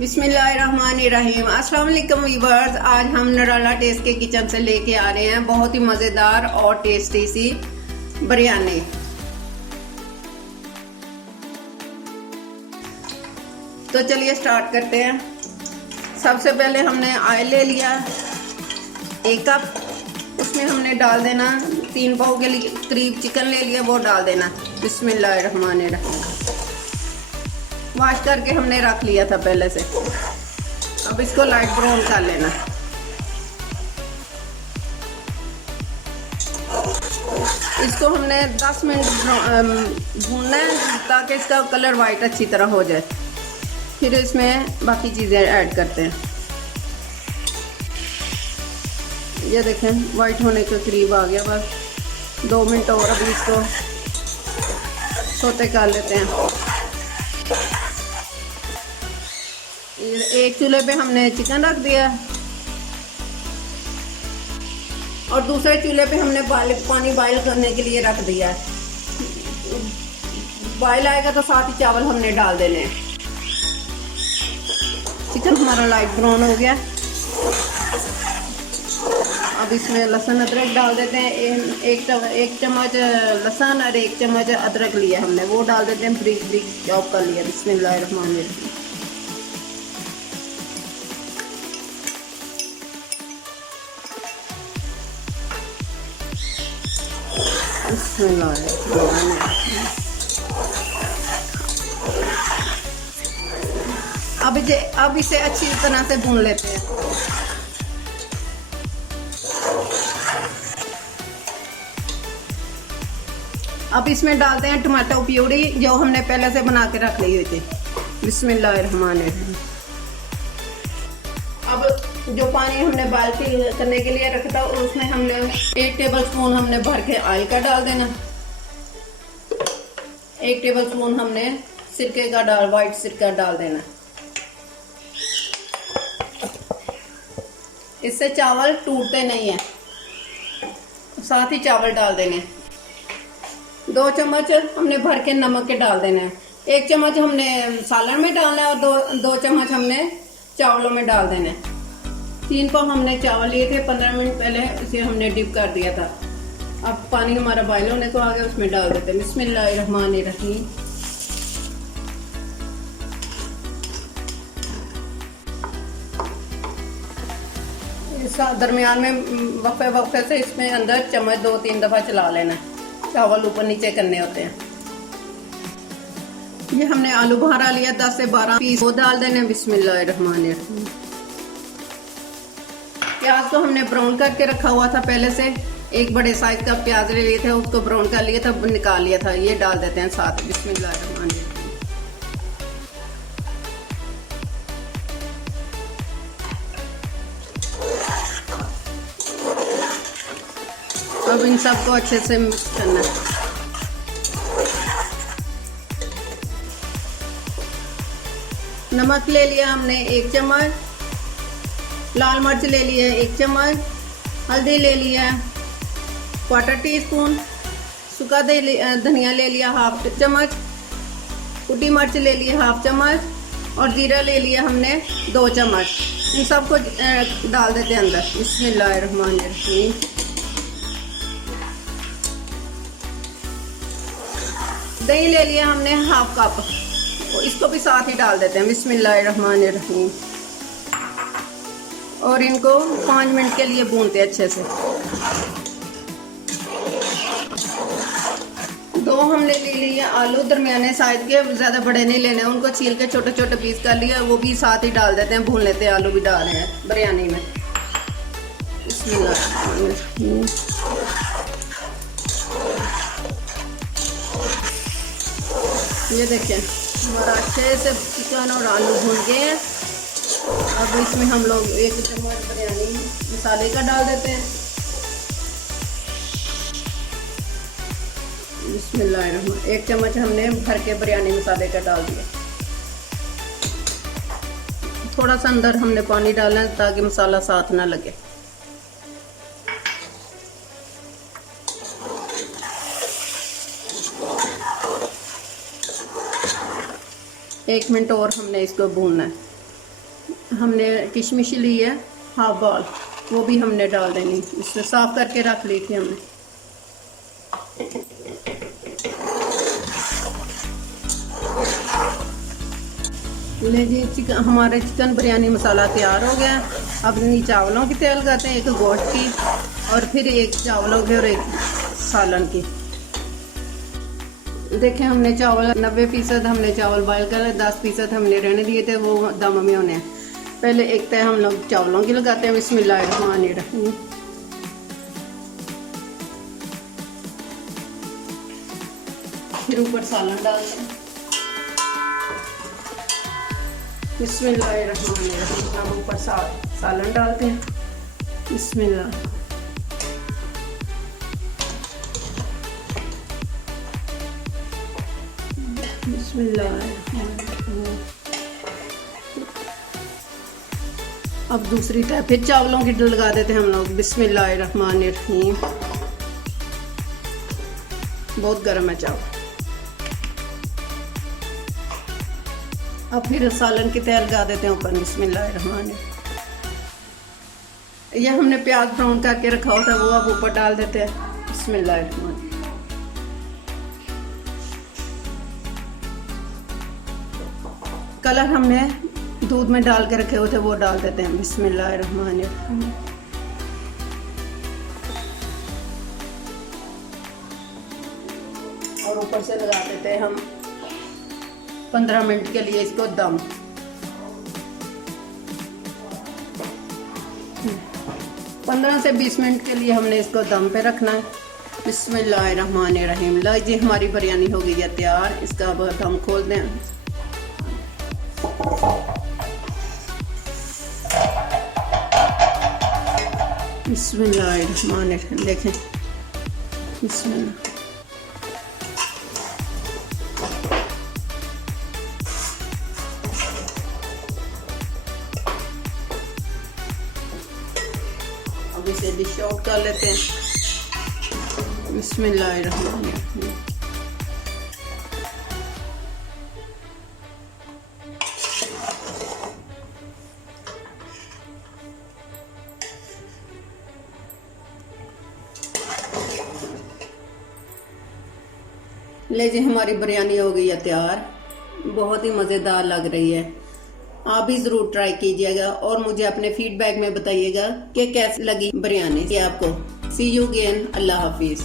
बिस्मिल्लाहिर्रहमानिर्रहीम। अस्सलाम वालेकुम व्यूअर्स, आज हम नराला टेस्ट के किचन से लेके आ रहे हैं बहुत ही मज़ेदार और टेस्टी सी बिरयानी। तो चलिए स्टार्ट करते हैं। सबसे पहले हमने ऑयल ले लिया 1 कप, उसमें हमने डाल देना 3 पाव के लिए करीब चिकन ले लिया, वो डाल देना। बिस्मिल्लाहिर्रहमानिर्रहीम। वॉश करके हमने रख लिया था पहले से। अब इसको लाइट ब्राउन कर लेना। इसको हमने 10 मिनट भूनना है ताकि इसका कलर वाइट अच्छी तरह हो जाए। फिर इसमें बाकी चीज़ें ऐड करते हैं। ये देखें वाइट होने के करीब आ गया, बस 2 मिनट और अभी इसको सोते कर लेते हैं। एक चूल्हे पे हमने चिकन रख दिया और दूसरे चूल्हे पे हमने पानी बॉईल करने के लिए रख दिया है। बॉईल आएगा तो साथ ही चावल हमने डाल देने हैं। चिकन हमारा लाइट ब्राउन हो गया। अब इसमें लहसुन अदरक डाल देते हैं। एक चम्मच लहसुन और 1 चम्मच अदरक लिया हमने, वो डाल देते हैं। ब्रिक ब्रिक चॉप कर लिया। बिस्मिल्लाहिर्रहमानिर्रहीम। अब इसे अच्छी तरह से भून लेते हैं। अब इसमें डालते हैं टमाटो प्यूरी जो हमने पहले से बना के रख ली हुई थी। बिस्मिल्लाहिर्रहमानिर्रहीम। अब जो पानी हमने बॉईल करने के लिए रखा था उसमें हमने 1 टेबलस्पून हमने भर के ऑयल का डाल देना। 1 टेबलस्पून हमने सिरके का वाइट सिरका डाल देना। इससे चावल टूटते नहीं है। साथ ही चावल डाल देने। 2 चम्मच हमने भर के नमक के डाल देना है। 1 चम्मच हमने सालन में डालना है और 2 चम्मच हमने चावलों में डाल देना है। 3 पाव हमने चावल लिए थे, 15 मिनट पहले इसे हमने डिप कर दिया था। अब पानी हमारा बॉयल होने को आ गया, उसमें डाल देते हैं। बिस्मिल्लाहिर्रहमानिर्रहीम। दरमियान में वक्फे से इसमें अंदर चम्मच 2-3 दफ़ा चला लेना है। चावल ऊपर नीचे करने होते हैं। ये हमने आलू बुखारा लिया 10 से 12 पीस, वो डाल देने। बिस्मिल्लाहिर्रहमानिर्रहीम। प्याज को हमने ब्राउन करके रखा हुआ था पहले से। 1 बड़े साइज का प्याज ले लिए थे, उसको ब्राउन कर लिया था, निकाल लिया था। ये डाल देते हैं साथ। बिस्मिल्लाहिर्रहमानिर्रहीम। अब इन सबको अच्छे से मिक्स करना है। नमक ले लिया हमने 1 चम्मच, लाल मिर्च ले लिया 1 चम्मच, हल्दी ले लिया 1/4 टीस्पून, सूखा धनिया ले लिया 1/2 चम्मच, कुटी मिर्च ले लिया 1/2 चम्मच और जीरा ले लिया हमने 2 चम्मच। इन सबको डाल देते हैं अंदर। बिस्मिल्लाहिर्रहमानिर्रहीम। दही ले लिया हमने 1/2 कप, इसको भी साथ ही डाल देते हैं। बिस्मिल्लाहिर्रहमानिर्रहीम। और इनको 5 मिनट के लिए भूनते हैं अच्छे से। 2 हमने ले लिए आलू दरमियाने साइज के, ज़्यादा बड़े नहीं लेने, उनको छील के छोटे छोटे पीस कर लिया, वो भी साथ ही डाल देते हैं। भून लेते हैं। आलू भी डाल रहे हैं बिरयानी में। बिस्मिल्लाहिर्रहमानिर्रहीम। ये देखिए हमारा अच्छे से चिकन और आलू भून गए हैं। अब इसमें हम लोग 1 चम्मच बिरयानी मसाले का डाल देते हैं। बिस्मिल्लाहिर्रहमानिर्रहीम। 1 चम्मच हमने भर के बिरयानी मसाले का डाल दिया। थोड़ा सा अंदर हमने पानी डाला ताकि मसाला साथ ना लगे। 1 मिनट और हमने इसको भूनना है। हमने किशमिश ली है हाफ बॉल, वो भी हमने डाल देनी, इसमें साफ करके रख ली थी हमने। ले जी हमारे चिकन बिरयानी मसाला तैयार हो गया। अब इन चावलों की तेल लगाते हैं, एक गोश्त की और फिर एक चावलों की और एक सालन की। देखें हमने चावल 90% हमने चावल बॉयल कर, 10% हमने रहने दिए थे, वो दम में होने। पहले एक तय हम लोग चावलों की लगाते हैं, बिस्मिल्लाहिर्रहमानिर्रहीम। फिर ऊपर सालन डालते हैं, बिस्मिल्लाहिर्रहमानिर्रहीम। हम ऊपर सालन डालते हैं, बिस्मिल्लाह। अब दूसरी तरफ फिर चावलों की लगा देते हैं हम लोग, बिस्मिल्लाहिर्रहमानिर्रहीम। बहुत गर्म है चावल। अब फिर सालन की तेल लगा देते हैं ऊपर, बिस्मिल्लाहिर्रहमानिर्रहीम। यह हमने प्याज ब्राउन करके रखा हुआ था, वो अब ऊपर डाल देते हैं, बिस्मिल्लाहिर्रहमानिर्रहीम। कलर हमने दूध में डाल के रखे हुए थे, वो डाल देते हैं, बिस्मिल्लाहिर्रहमानिर्रहीम। और ऊपर से लगा देते हैं हम 15 मिनट के लिए इसको दम। 15 से 20 मिनट के लिए हमने इसको दम पे रखना है, बिस्मिल्लाहिर्रहमानिर्रहीम। लो जी हमारी बिरयानी हो गई है तैयार। इसका अब हम खोल दें, बिस्मिल्लाहिर्रहमानिर्रहीम। देखें, बिस्मिल्लाह। अब इसे डिश आउट कर लेते हैं, बिस्मिल्लाहिर्रहमानिर्रहीम। ले जी हमारी बिरयानी हो गई है तैयार, बहुत ही मज़ेदार लग रही है। आप भी ज़रूर ट्राई कीजिएगा और मुझे अपने फीडबैक में बताइएगा कि कैसी लगी बिरयानी आपको। सी यू अगेन, अल्लाह हाफिज़।